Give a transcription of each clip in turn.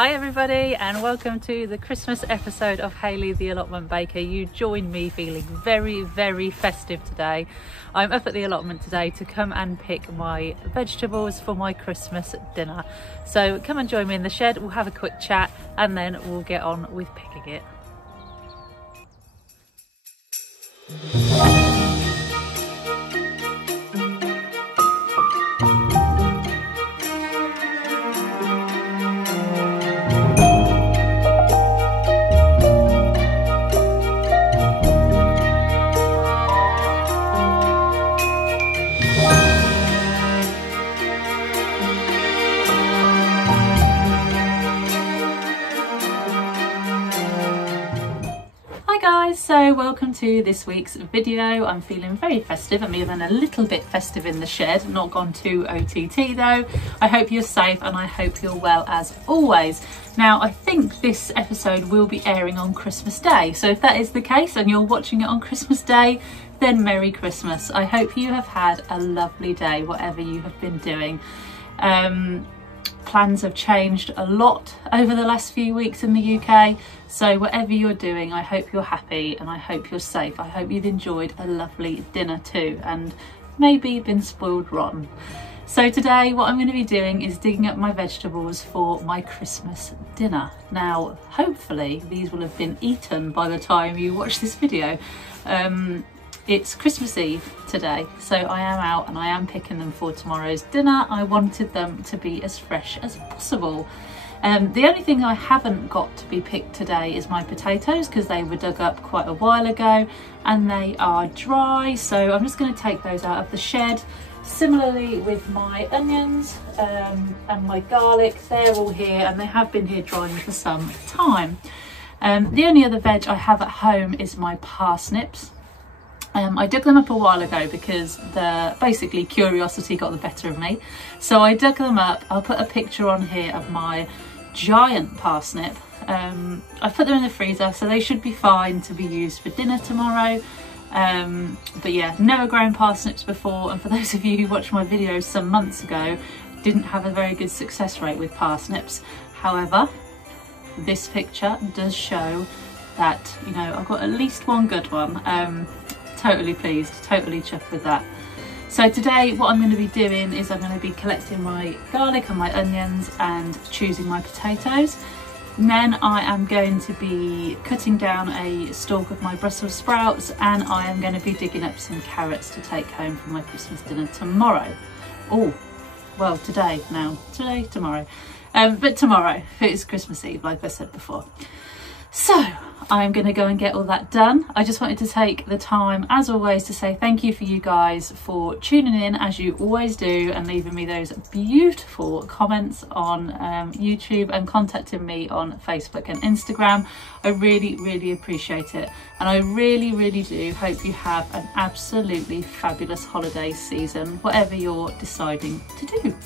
Hi everybody, and welcome to the Christmas episode of Hayley the Allotment Baker. You join me feeling very festive today. I'm up at the allotment today to come and pick my vegetables for my Christmas dinner. So come and join me in the shed, we'll have a quick chat and then we'll get on with picking it. So welcome to this week's video. I'm feeling very festive. I'm even a little bit festive in the shed, not gone too OTT though. I hope you're safe and I hope you're well as always. Now I think this episode will be airing on Christmas Day, so if that is the case and you're watching it on Christmas Day, then Merry Christmas. I hope you have had a lovely day whatever you have been doing. Plans have changed a lot over the last few weeks in the UK, so whatever you're doing, I hope you're happy and I hope you're safe. I hope you've enjoyed a lovely dinner too and maybe been spoiled rotten. So today what I'm going to be doing is digging up my vegetables for my Christmas dinner. Now hopefully these will have been eaten by the time you watch this video. It's Christmas Eve today, so I am out and I am picking them for tomorrow's dinner. I wanted them to be as fresh as possible. The only thing I haven't got to be picked today is my potatoes, because they were dug up quite a while ago and they are dry, so I'm just going to take those out of the shed. Similarly with my onions and my garlic, they're all here and they have been here drying for some time. The only other veg I have at home is my parsnips. I dug them up a while ago because basically curiosity got the better of me. So I dug them up. I'll put a picture on here of my giant parsnip. I put them in the freezer, so they should be fine to be used for dinner tomorrow. But yeah, never grown parsnips before, and for those of you who watched my videos some months ago, didn't have a very good success rate with parsnips. However, this picture does show that, you know, I've got at least one good one. Totally pleased, totally chuffed with that. So today what I'm going to be doing is I'm going to be collecting my garlic and my onions and choosing my potatoes. And then I am going to be cutting down a stalk of my Brussels sprouts, and I am going to be digging up some carrots to take home for my Christmas dinner tomorrow. Oh, well today now, tomorrow. But tomorrow, it's Christmas Eve like I said before. So I'm going to go and get all that done. I just wanted to take the time as always to say thank you for you guys for tuning in as you always do and leaving me those beautiful comments on YouTube and contacting me on Facebook and Instagram. I really appreciate it, and I really do hope you have an absolutely fabulous holiday season, whatever you're deciding to do.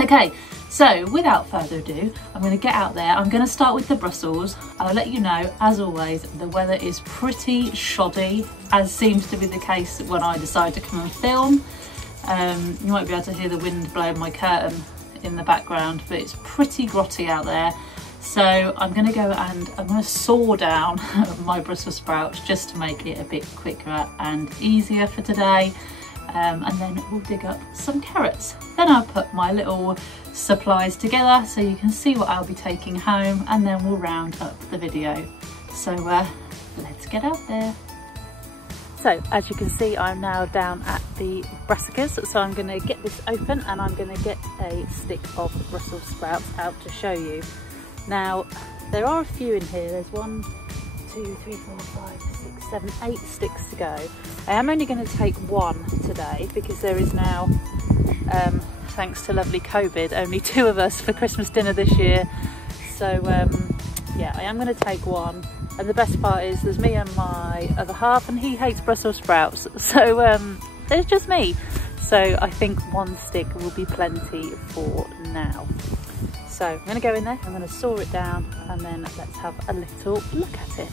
Okay, so without further ado, I'm going to get out there. I'm going to start with the Brussels. I'll let you know, as always, the weather is pretty shoddy, as seems to be the case when I decide to come and film. You might be able to hear the wind blowing my curtain in the background, but it's pretty grotty out there. So I'm going to go and I'm going to saw down my Brussels sprouts just to make it a bit quicker and easier for today. And then we'll dig up some carrots. Then I'll put my little supplies together so you can see what I'll be taking home, and then we'll round up the video. So let's get out there. So as you can see, I'm now down at the brassicas, so I'm going to get this open and I'm going to get a stick of Brussels sprouts out to show you. Now there are a few in here. There's 1, 2, 3, 4, 5, 6, 7, 8 sticks to go. I am only going to take one today because there is now, thanks to lovely COVID, only 2 of us for Christmas dinner this year. So yeah, I am going to take one, and the best part is there's me and my other half, and he hates Brussels sprouts, so there's just me. So I think one stick will be plenty for now. So I'm going to go in there, I'm going to saw it down, and then let's have a little look at it.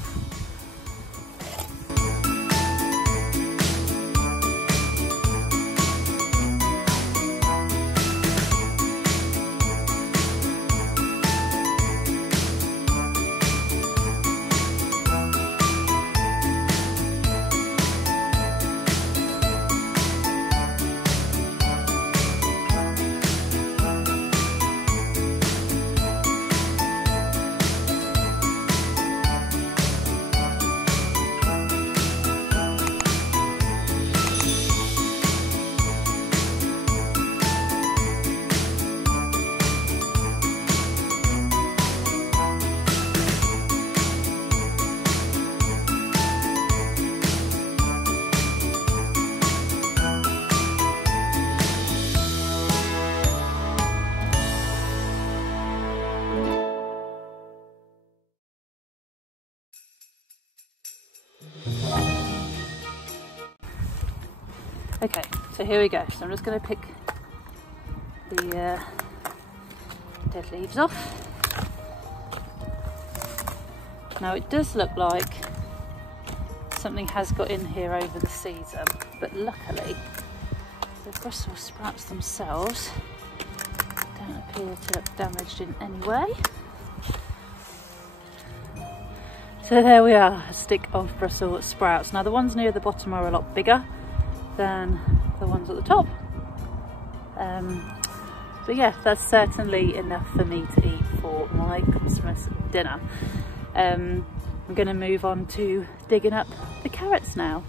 Okay, so here we go. So I'm just going to pick the dead leaves off. Now it does look like something has got in here over the season, but luckily the Brussels sprouts themselves don't appear to look damaged in any way. So there we are, a stick of Brussels sprouts. Now the ones near the bottom are a lot bigger than the ones at the top. But yeah, that's certainly enough for me to eat for my Christmas dinner. I'm going to move on to digging up the carrots now.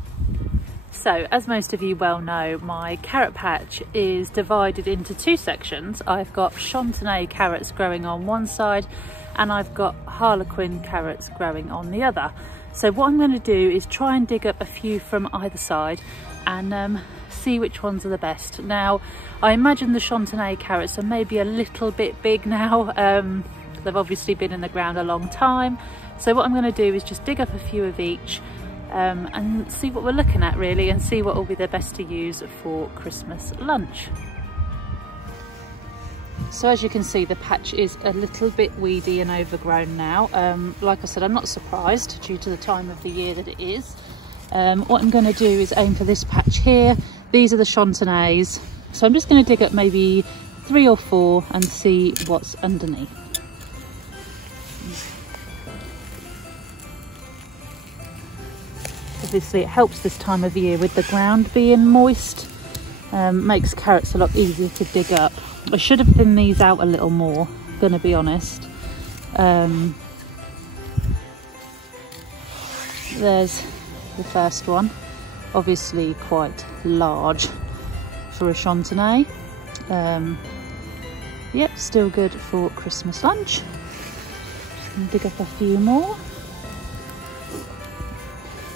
So, as most of you well know, my carrot patch is divided into two sections. I've got Chantenay carrots growing on one side and I've got Harlequin carrots growing on the other. So what I'm going to do is try and dig up a few from either side and see which ones are the best. Now, I imagine the Chantenay carrots are maybe a little bit big now. They've obviously been in the ground a long time. So what I'm going to do is just dig up a few of each and see what we're looking at really, and see what will be the best to use for Christmas lunch. So as you can see, the patch is a little bit weedy and overgrown now. Like I said, I'm not surprised due to the time of the year that it is. What I'm going to do is aim for this patch here. These are the Chantenays. So I'm just going to dig up maybe 3 or 4 and see what's underneath. Obviously it helps this time of year with the ground being moist. Makes carrots a lot easier to dig up. I should have thinned these out a little more, gonna be honest. There's the first one, obviously quite large for a Chantenay. Yep, still good for Christmas lunch. Just dig up a few more.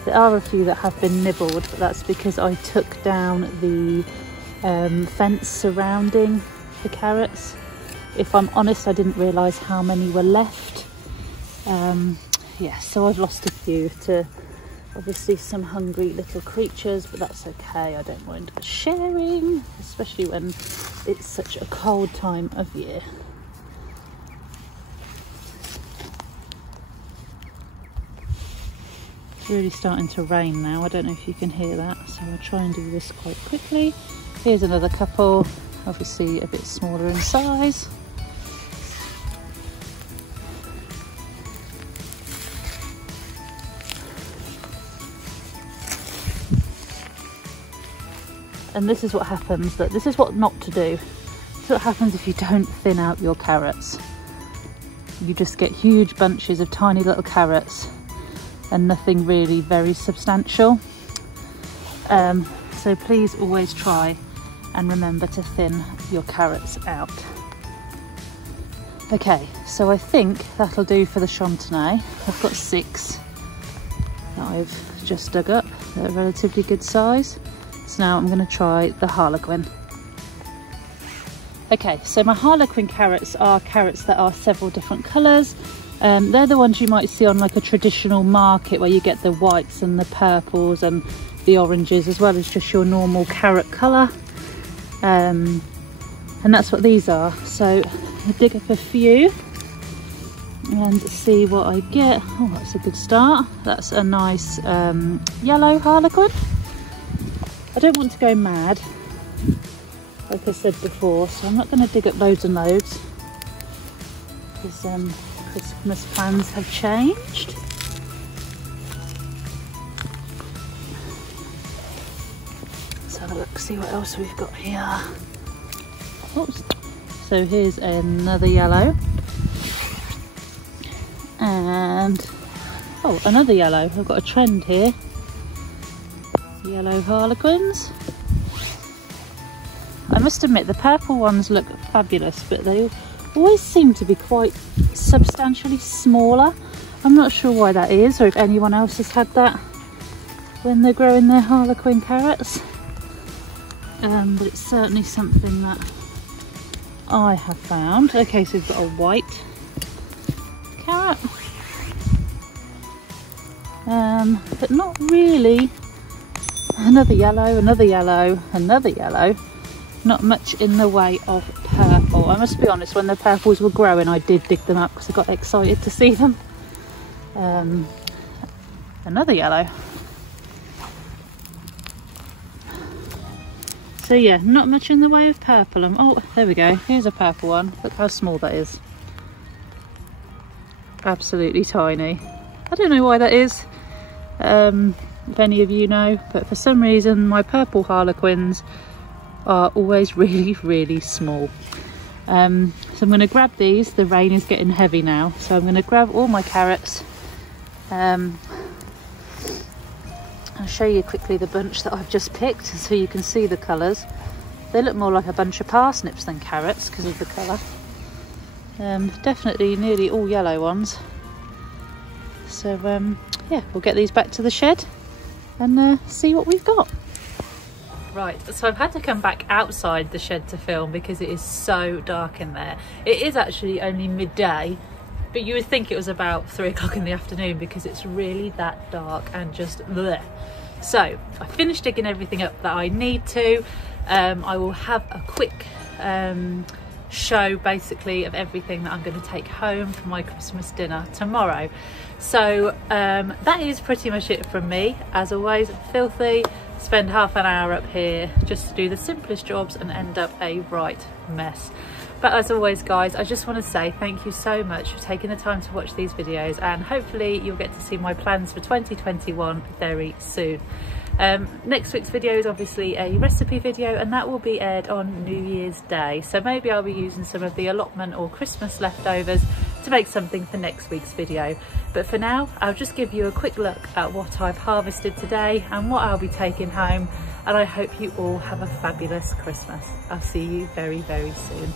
There are a few that have been nibbled, but that's because I took down the fence surrounding the carrots. If I'm honest, I didn't realise how many were left. Yeah, so I've lost a few to obviously some hungry little creatures, but that's okay. I don't mind sharing, especially when it's such a cold time of year. It's really starting to rain now. I don't know if you can hear that, so I'll try and do this quite quickly. Here's another couple, obviously a bit smaller in size. And this is what happens, this is what not to do. This is what happens if you don't thin out your carrots. You just get huge bunches of tiny little carrots and nothing really very substantial. So please always try and remember to thin your carrots out. Okay, so I think that'll do for the Chantenay. I've got 6 that I've just dug up. They're a relatively good size. So now I'm going to try the Harlequin. Okay, so my Harlequin carrots are carrots that are several different colours. They're the ones you might see on like a traditional market where you get the whites and the purples and the oranges, as well as just your normal carrot colour. And that's what these are. So I'll dig up a few and see what I get. Oh, that's a good start. That's a nice yellow Harlequin. I don't want to go mad, like I said before, so I'm not going to dig up loads and loads, because Christmas plans have changed. Let's have a look, see what else we've got here. Oops. So here's another yellow, and oh, another yellow. I've got a trend here. Yellow Harlequins. I must admit the purple ones look fabulous, but they always seem to be quite substantially smaller. I'm not sure why that is, or if anyone else has had that when they're growing their Harlequin carrots. But it's certainly something that I have found. Okay, so we've got a white carrot, but not really Another yellow, another yellow, another yellow. Not much in the way of purple. I must be honest, when the purples were growing I did dig them up because I got excited to see them. Another yellow. So yeah, not much in the way of purple. Oh, there we go. Here's a purple one. Look how small that is. Absolutely tiny. I don't know why that is. If any of you know, but for some reason my purple harlequins are always really small. So I'm going to grab these. The rain is getting heavy now, so I'm going to grab all my carrots. I'll show you quickly the bunch that I've just picked so you can see the colours. They look more like a bunch of parsnips than carrots because of the colour. Definitely nearly all yellow ones. So yeah, we'll get these back to the shed and see what we've got. Right, so I've had to come back outside the shed to film because it is so dark in there. It is actually only midday, but you would think it was about 3 o'clock in the afternoon because it's really that dark and just bleh. So I finished digging everything up that I need to. I will have a quick show basically of everything that I'm going to take home for my Christmas dinner tomorrow. So that is pretty much it from me. As always, filthy. Spend half an hour up here just to do the simplest jobs and end up a right mess. But as always guys, I just want to say thank you so much for taking the time to watch these videos, and hopefully you'll get to see my plans for 2021 very soon. Next week's video is obviously a recipe video, and that will be aired on New Year's Day, so maybe I'll be using some of the allotment or Christmas leftovers to make something for next week's video. But for now, I'll just give you a quick look at what I've harvested today and what I'll be taking home, and I hope you all have a fabulous Christmas. I'll see you very soon.